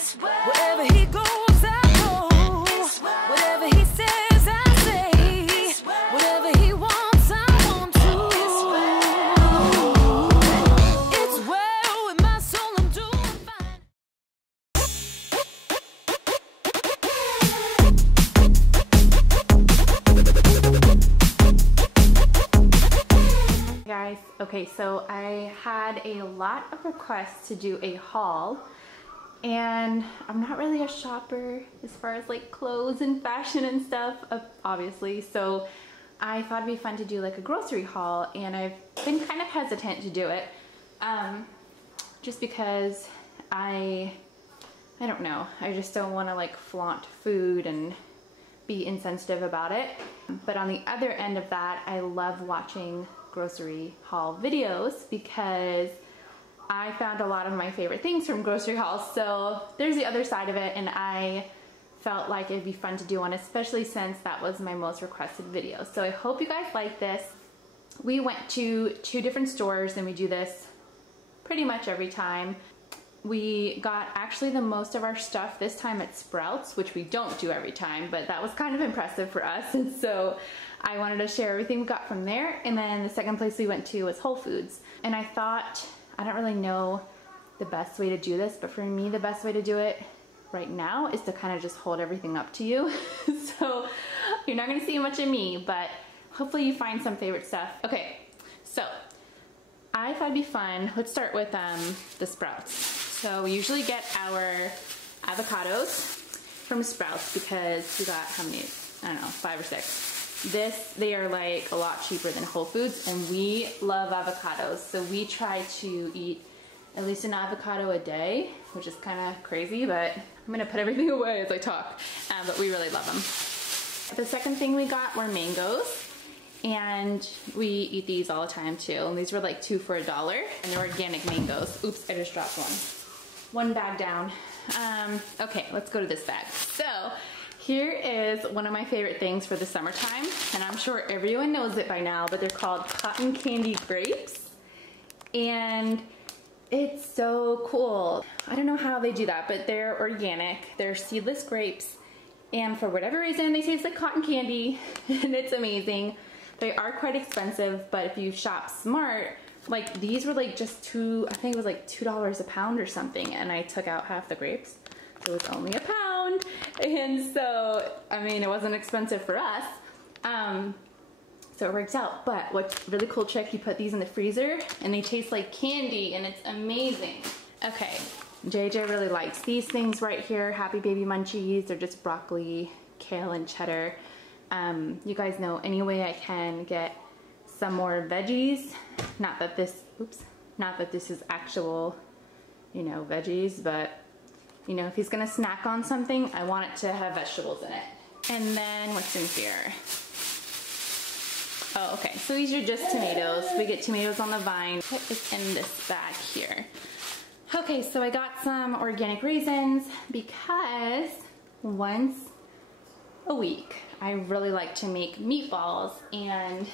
Wherever he goes, I go. Whatever he says, I say. Whatever he wants, I want to. It's well with my soul, I'm doing fine. Guys, okay, so I had a lot of requests to do a haul, and I'm not really a shopper as far as like clothes and fashion and stuff, obviously, so I thought it'd be fun to do like a grocery haul, and I've been kind of hesitant to do it just because I don't know, I just don't want to like flaunt food and be insensitive about it. But on the other end of that, I love watching grocery haul videos because I found a lot of my favorite things from grocery hauls. So there's the other side of it, and I felt like it'd be fun to do one, especially since that was my most requested video. So I hope you guys like this. We went to 2 different stores, and we do this pretty much every time. We got actually the most of our stuff this time at Sprouts, which we don't do every time, but that was kind of impressive for us. And so I wanted to share everything we got from there. And then the second place we went to was Whole Foods. And I thought, I don't really know the best way to do this, but for me, the best way to do it right now is to kind of just hold everything up to you. So you're not gonna see much of me, but hopefully you find some favorite stuff. Okay, so I thought it'd be fun. Let's start with the Sprouts. So we usually get our avocados from Sprouts because we got, how many? I don't know, 5 or 6. They are like a lot cheaper than Whole Foods, and we love avocados. So we try to eat at least an avocado a day, which is kind of crazy, but I'm gonna put everything away as I talk, but we really love them. The second thing we got were mangoes, and we eat these all the time too. And these were like 2 for $1, and they're organic mangoes. Oops, I just dropped one bag down. Okay, let's go to this bag. So here is one of my favorite things for the summertime, and I'm sure everyone knows it by now, but they're called cotton candy grapes, and it's so cool. I don't know how they do that, but they're organic. They're seedless grapes, and for whatever reason, they taste like cotton candy, and it's amazing. They are quite expensive, but if you shop smart, like these were like just I think it was like $2 a pound or something, and I took out half the grapes, so it was only a pound. And so, I mean, it wasn't expensive for us, so it works out. But what's really cool trick, you put these in the freezer and they taste like candy, and it's amazing. Okay, JJ really likes these things right here, Happy Baby Munchies. They're just broccoli, kale, and cheddar. You guys know, any way I can get some more veggies, not that this is actual, you know, veggies, but you know, if he's gonna snack on something, I want it to have vegetables in it. And then what's in here? Oh, okay, so these are just tomatoes. We get tomatoes on the vine. What is in this bag here? Okay, so I got some organic raisins because once a week I really like to make meatballs, and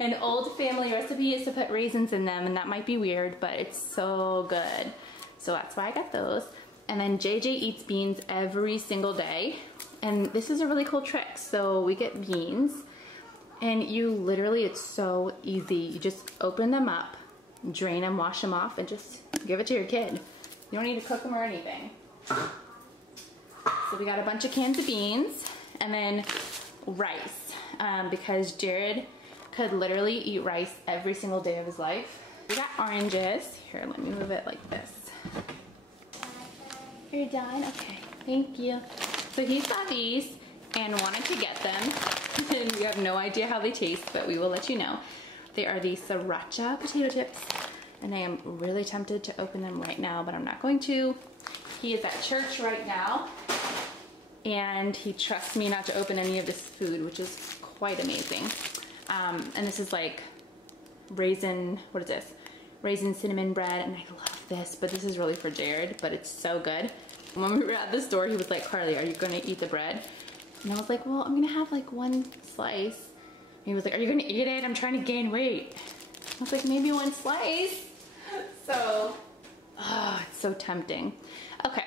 an old family recipe is to put raisins in them, and that might be weird, but it's so good. So that's why I got those. And then JJ eats beans every single day, and this is a really cool trick. So we get beans, and you literally, it's so easy. You just open them up, drain them, wash them off, and just give it to your kid. You don't need to cook them or anything. So we got a bunch of cans of beans, and then rice, because Jared could literally eat rice every single day of his life. We got oranges. Here, let me move it like this. You're done? Okay, thank you. So he saw these and wanted to get them, and we have no idea how they taste, but we will let you know. They are the sriracha potato chips, and I am really tempted to open them right now, but I'm not going to. He is at church right now, and he trusts me not to open any of this food, which is quite amazing. And this is like raisin, what is this? Raisin cinnamon bread, and I love this, but this is really for Jared, but it's so good. When we were at the store, he was like, Carly, are you gonna eat the bread? And I was like, well, I'm gonna have like 1 slice. And he was like, are you gonna eat it? I'm trying to gain weight. I was like, maybe 1 slice. So, oh, it's so tempting. Okay,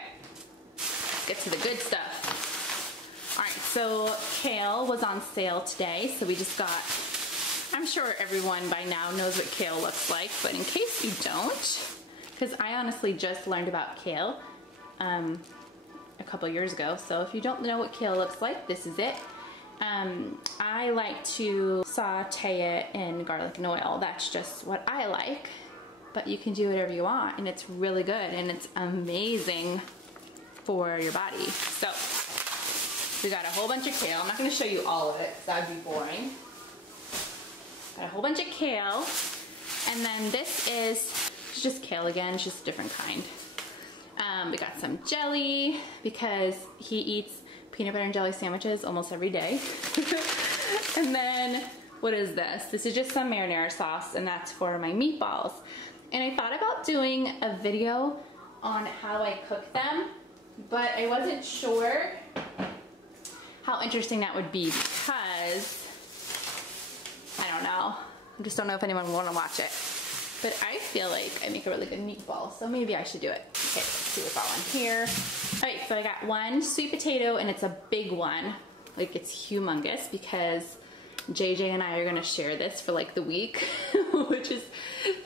get to the good stuff. All right, so kale was on sale today, so we just got, I'm sure everyone by now knows what kale looks like, but in case you don't, because I honestly just learned about kale a couple years ago, so if you don't know what kale looks like, this is it. I like to saute it in garlic and oil. That's just what I like, but you can do whatever you want, and it's really good, and it's amazing for your body. So we got a whole bunch of kale. I'm not going to show you all of it because that would be boring. Got a whole bunch of kale, and then this is just kale again, it's just a different kind. We got some jelly because he eats peanut butter and jelly sandwiches almost every day. And then, what is this? This is just some marinara sauce, and that's for my meatballs. And I thought about doing a video on how I cook them, but I wasn't sure how interesting that would be because, I don't know. I just don't know if anyone would want to watch it. But I feel like I make a really good meatball, so maybe I should do it. Okay, let's see what's all in here. All right, so I got one sweet potato, and it's a big one. Like, it's humongous because JJ and I are gonna share this for like the week, which is,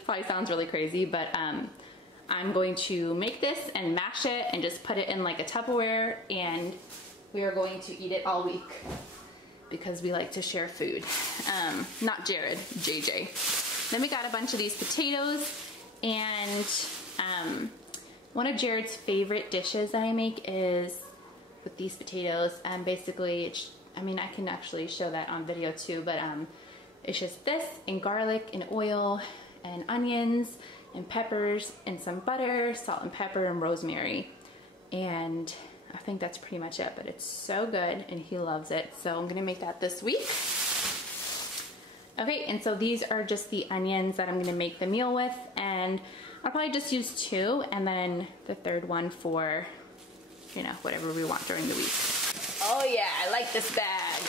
probably sounds really crazy, but I'm going to make this and mash it and just put it in like a Tupperware, and we are going to eat it all week because we like to share food. Not Jared, JJ. Then we got a bunch of these potatoes, and one of Jared's favorite dishes that I make is with these potatoes, and basically, I mean, I can actually show that on video too, but it's just this, and garlic, and oil, and onions, and peppers, and some butter, salt and pepper, and rosemary. And I think that's pretty much it, but it's so good, and he loves it, so I'm gonna make that this week. Okay, and so these are just the onions that I'm gonna make the meal with, and I'll probably just use 2, and then the third one for, you know, whatever we want during the week. Oh yeah, I like this bag.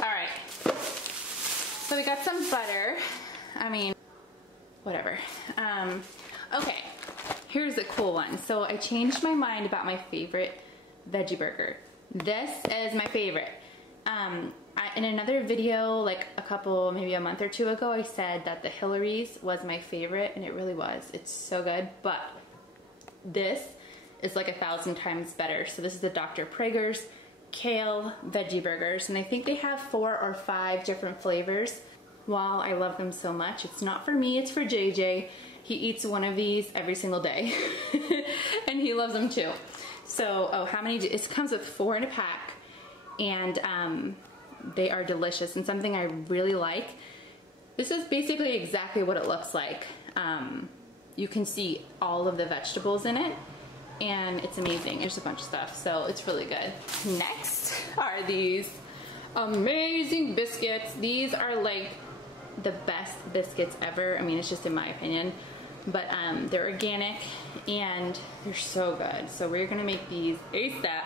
All right, so we got some butter. I mean, whatever. Okay, here's the cool one. So I changed my mind about my favorite veggie burger. This is my favorite. In another video, like maybe a month or 2 ago, I said that the Hillary's was my favorite, and it really was. It's so good, but this is like 1,000 times better. So this is the Dr. Praeger's kale veggie burgers, and I think they have 4 or 5 different flavors. While I love them so much, it's not for me, it's for JJ. He eats one of these every single day, and he loves them too. So, oh, how many? It comes with 4 in a pack, and they are delicious, and something I really like. This is basically exactly what it looks like. You can see all of the vegetables in it, and it's amazing. There's a bunch of stuff, so it's really good. Next are these amazing biscuits. These are like the best biscuits ever. I mean, it's just in my opinion, but they're organic and they're so good. So we're gonna make these ASAP.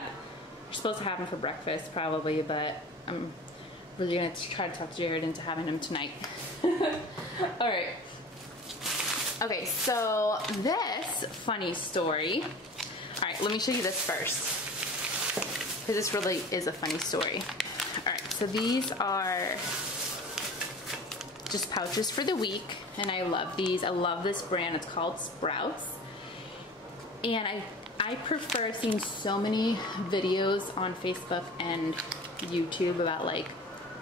We're supposed to have them for breakfast probably, but I'm really gonna try to talk Jared into having them tonight. All right. Okay, so this funny story. All right, let me show you this first, because this really is a funny story. All right, so these are just pouches for the week, and I love these. I love this brand. It's called Sprouts, and I prefer, I've seen so many videos on Facebook and YouTube about like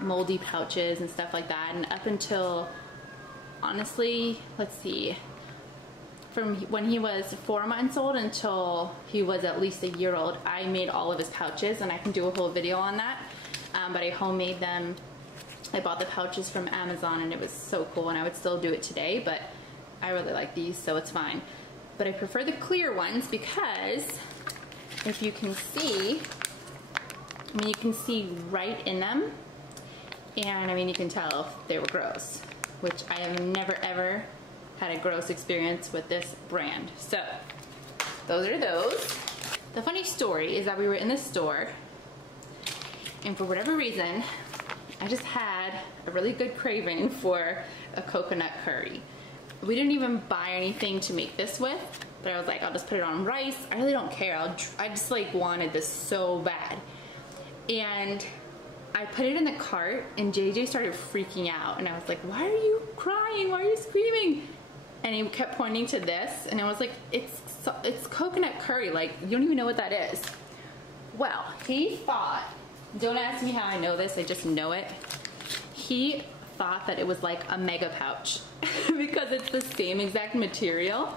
moldy pouches and stuff like that, and up until, honestly, let's see, from when he was 4 months old until he was at least a year old, I made all of his pouches, and I can do a whole video on that, but I homemade them. I bought the pouches from Amazon, and it was so cool, and I would still do it today, but I really like these, so it's fine. But I prefer the clear ones because if you can see, I mean, you can see right in them, and I mean, you can tell if they were gross, which I have never ever had a gross experience with this brand. So those are those. The funny story is that we were in the store, and for whatever reason, I just had a really good craving for a coconut curry. we didn't even buy anything to make this with, but I was like, I'll just put it on rice. I really don't care. I just like wanted this so bad. And I put it in the cart and JJ started freaking out. And I was like, why are you crying? Why are you screaming? And he kept pointing to this. And I was like, it's coconut curry. Like, you don't even know what that is. Well, he thought, don't ask me how I know this, I just know it. He thought that it was like a mega pouch because it's the same exact material.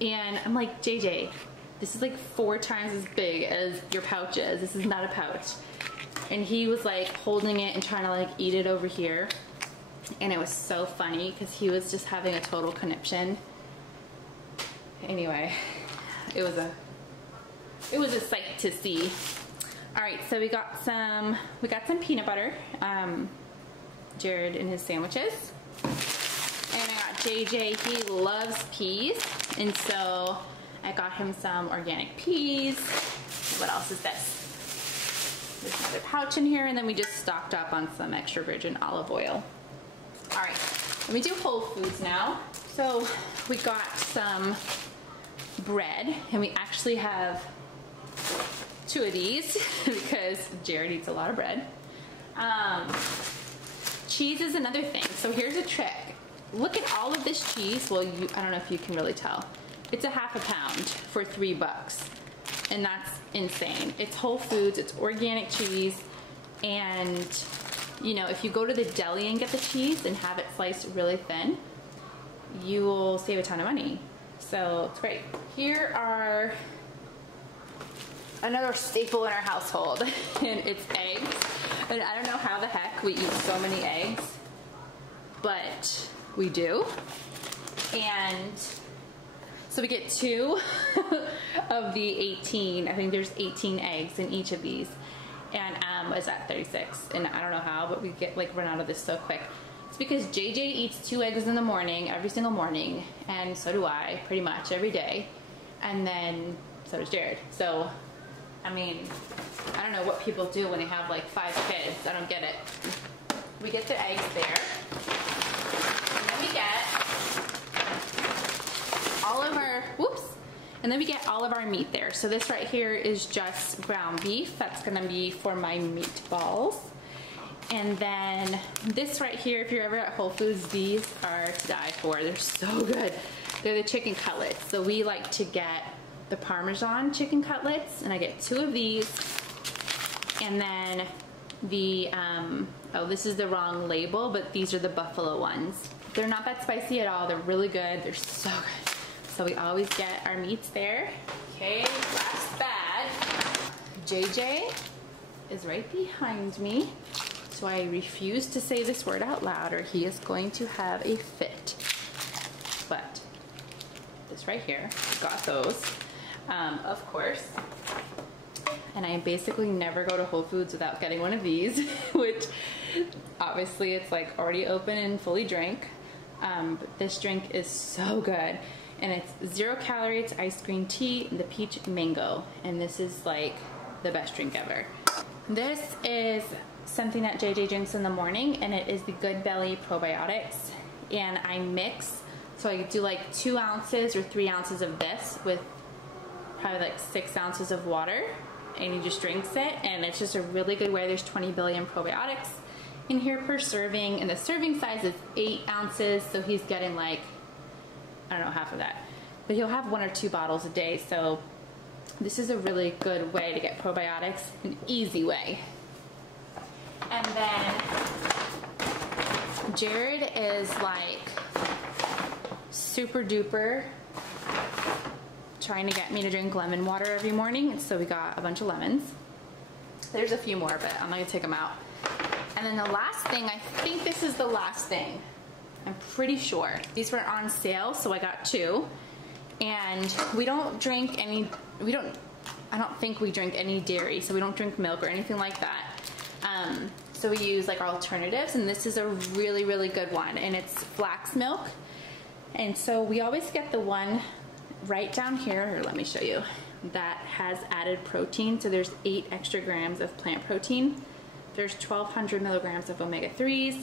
And I'm like, JJ, this is like 4 times as big as your pouch is. This is not a pouch. And he was like holding it and trying to like eat it over here. And it was so funny because he was just having a total conniption. Anyway, it was a sight to see. All right, so we got some peanut butter. Jared and his sandwiches. And I got JJ, he loves peas. And so I got him some organic peas. What else is this? There's another pouch in here, and then we just stocked up on some extra virgin olive oil. All right, let me do Whole Foods now. So we got some bread, and we actually have 2 of these because Jared eats a lot of bread. Cheese is another thing. So here's a trick. Look at all of this cheese. Well, I don't know if you can really tell. It's a half a pound for $3. And that's insane. It's Whole Foods, it's organic cheese, and you know, if you go to the deli and get the cheese and have it sliced really thin, you will save a ton of money. So it's great. Here are another staple in our household, and it's eggs. And I don't know how the heck we eat so many eggs, but we do. And so we get 2 of the 18. I think there's 18 eggs in each of these. And it's at 36. And I don't know how, but we get like run out of this so quick. It's because JJ eats 2 eggs in the morning, every single morning. And so do I, pretty much every day. And then so does Jared. So, I mean, I don't know what people do when they have like 5 kids. I don't get it. We get the eggs there. And then we get all of our, whoops. And then we get all of our meat there. So this right here is just ground beef. That's gonna be for my meatballs. And then this right here, if you're ever at Whole Foods, these are to die for. They're so good. They're the chicken cutlets. So we like to get the Parmesan chicken cutlets, and I get 2 of these. And then the, oh, this is the wrong label, but these are the buffalo ones. They're not that spicy at all. They're really good. They're so good. So we always get our meats there. Okay, last bag. JJ is right behind me. So I refuse to say this word out loud or he is going to have a fit. But this right here, got those, of course. And I basically never go to Whole Foods without getting one of these, which obviously it's like already open and fully drank. But this drink is so good. And it's 0 calorie, it's iced green tea, and the peach mango. And this is like the best drink ever. This is something that JJ drinks in the morning, and it is the Good Belly probiotics. And I mix, so I do like 2 ounces or 3 ounces of this with probably like 6 ounces of water, and he just drinks it. And it's just a really good way. There's 20 billion probiotics in here per serving, and the serving size is 8 ounces, so he's getting like, I don't know, half of that. But he'll have 1 or 2 bottles a day, so this is a really good way to get probiotics, an easy way. And then Jared is like super duper trying to get me to drink lemon water every morning, so we got a bunch of lemons. There's a few more, but I'm not gonna take them out. And then the last thing, I think this is the last thing. I'm pretty sure. These were on sale, so I got 2. And we don't drink any, I don't think we drink any dairy, so we don't drink milk or anything like that. So we use like our alternatives, and this is a really, really good one, and it's flax milk. And so we always get the one right down here, or let me show you, that has added protein. So there's 8 extra grams of plant protein. There's 1,200 milligrams of omega-3s.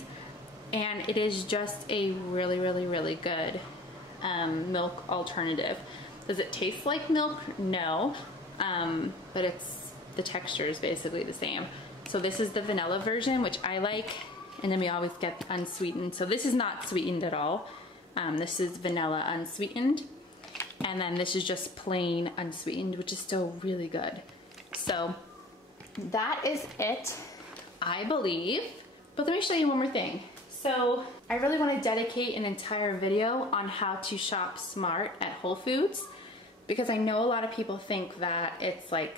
and it is just a really, really, really good milk alternative. Does it taste like milk? No, but the texture is basically the same. So this is the vanilla version, which I like, and then we always get the unsweetened. So this is not sweetened at all. This is vanilla unsweetened, and then this is just plain unsweetened, which is still really good. So that is it, I believe. But let me show you one more thing. So I really want to dedicate an entire video on how to shop smart at Whole Foods, because I know a lot of people think that it's like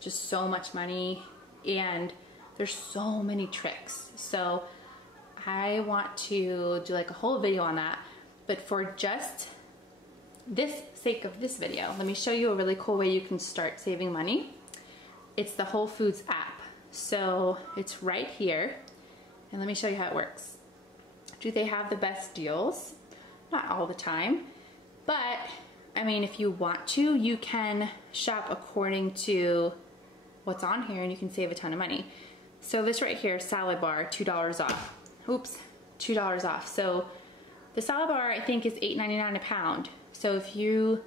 just so much money and there's so many tricks. So I want to do like a whole video on that, but for just this sake of this video, let me show you a really cool way you can start saving money. It's the Whole Foods app. So it's right here, and let me show you how it works. Do they have the best deals? Not all the time, but I mean, if you want to, you can shop according to what's on here and you can save a ton of money. So this right here, salad bar, $2 off. Oops, $2 off. So the salad bar, I think, is $8.99 a pound. So if you,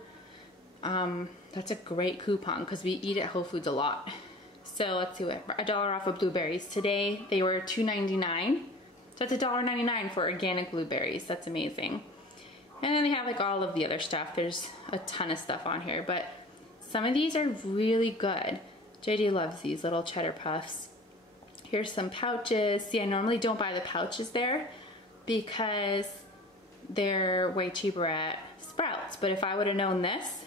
that's a great coupon because we eat at Whole Foods a lot. So let's see what, $1 off of blueberries. Today they were $2.99. So that's $1.99 for organic blueberries. That's amazing. And then they have like all of the other stuff. There's a ton of stuff on here, but some of these are really good. JD loves these little cheddar puffs. Here's some pouches. See, I normally don't buy the pouches there because they're way cheaper at Sprouts. But if I would have known this,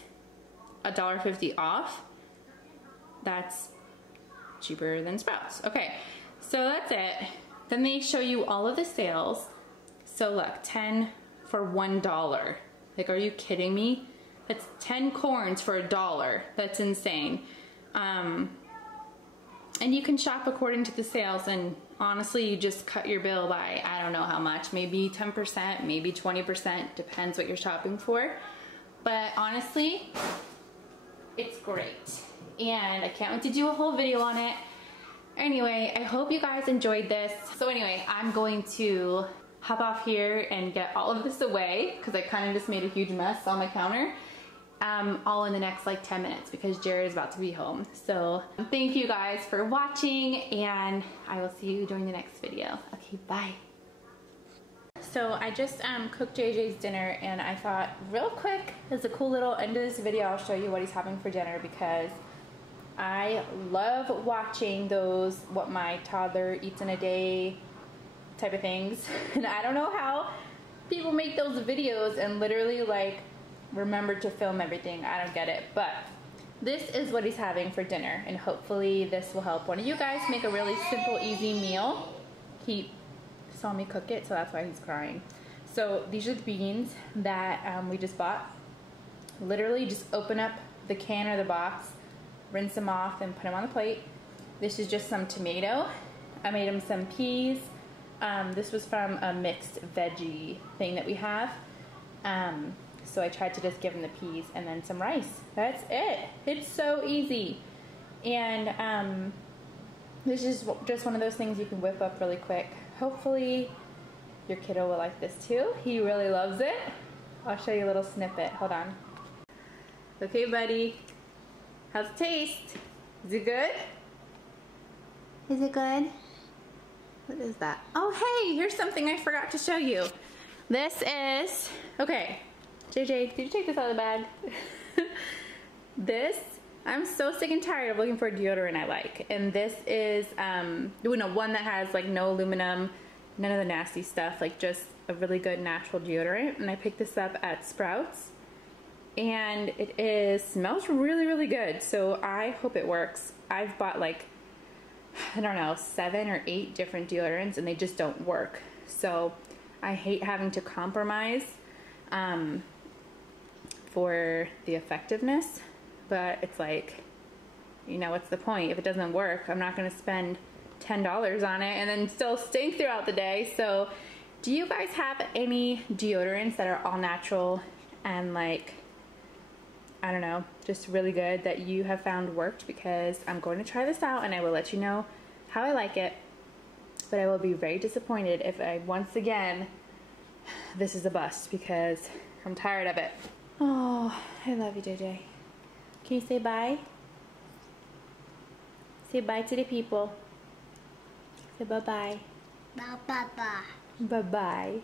$1.50 off, that's cheaper than Sprouts. Okay, so that's it. Then they show you all of the sales. So look, 10 for $1. Like, are you kidding me? That's 10 corns for $1. That's insane. And you can shop according to the sales, and honestly, you just cut your bill by, I don't know how much, maybe 10%, maybe 20%, depends what you're shopping for. But honestly, it's great. And I can't wait to do a whole video on it. Anyway, I hope you guys enjoyed this. So anyway, I'm going to hop off here and get all of this away because I kind of just made a huge mess on my counter. All in the next like 10 minutes because Jared is about to be home. So thank you guys for watching, and I will see you during the next video. Okay, bye. So I just cooked JJ's dinner, and I thought real quick as a cool little end of this video, I'll show you what he's having for dinner because I love watching those what my toddler eats in a day type of things. And I don't know how people make those videos and literally like remember to film everything. I don't get it, but this is what he's having for dinner, and hopefully this will help one of you guys make a really simple, easy meal. He saw me cook it, so that's why he's crying. So these are the beans that we just bought. Literally just open up the can or the box, rinse them off, and put them on the plate. This is just some tomato. I made him some peas. This was from a mixed veggie thing that we have. So I tried to just give him the peas and then some rice. That's it. It's so easy. And this is just one of those things you can whip up really quick. Hopefully your kiddo will like this too. He really loves it. I'll show you a little snippet. Hold on. Okay, buddy. How's it taste? Is it good? Is it good? What is that? Oh, hey, here's something I forgot to show you. This is, okay. JJ, did you take this out of the bag? This, I'm so sick and tired of looking for a deodorant I like. And this is, one that has like no aluminum, none of the nasty stuff, like just a really good natural deodorant. And I picked this up at Sprouts. And it smells really, really good. So I hope it works. I've bought like, I don't know, 7 or 8 different deodorants and they just don't work. So I hate having to compromise for the effectiveness, but it's like, you know, what's the point? If it doesn't work, I'm not going to spend $10 on it and then still stink throughout the day. So do you guys have any deodorants that are all natural and like, I don't know, just really good that you have found worked? Because I'm going to try this out and I will let you know how I like it. but I will be very disappointed if I once again this is a bust because I'm tired of it. Oh, I love you, JJ. Can you say bye? Say bye to the people. Say bye-bye. Bye bye bye. Bye-bye.